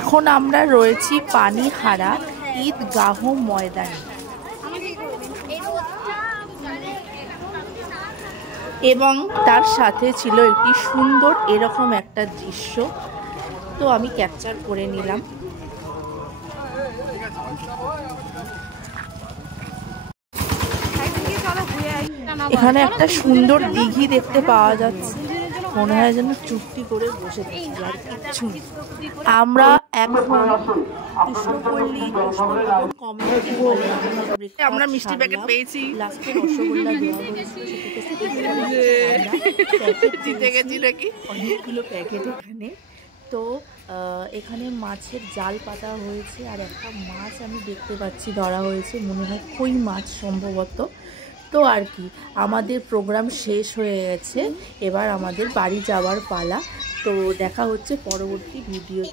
এখন আমরা রয়েছি পানিহারা ঈদগাহ ময়দানে এবং তার সাথে ছিল একটি সুন্দর এরকম একটা দৃশ্য, তো আমি ক্যাপচার করে নিলাম। এখানে একটা সুন্দর দিঘি দেখতে পাওয়া যাচ্ছে, মনে হয় যেন চুপটি করে বসে থাকি আর কিচ্ছু। আমরা এখন আমরা মিষ্টি প্যাকেট পেয়েছি, লাস্টে রসগোল্লা জিতে গেছি নাকি অনেকগুলো প্যাকেট এখানে। তো এখানে মাছের জাল পাতা হয়েছে আর একটা মাছ আমি দেখতে পাচ্ছি ধরা হয়েছে, মনে হয় কই মাছ সম্ভবত। তো আর কি, আমাদের প্রোগ্রাম শেষ হয়ে গেছে, এবার আমাদের বাড়ি যাওয়ার পালা। তো দেখা হচ্ছে পরবর্তী ভিডিও।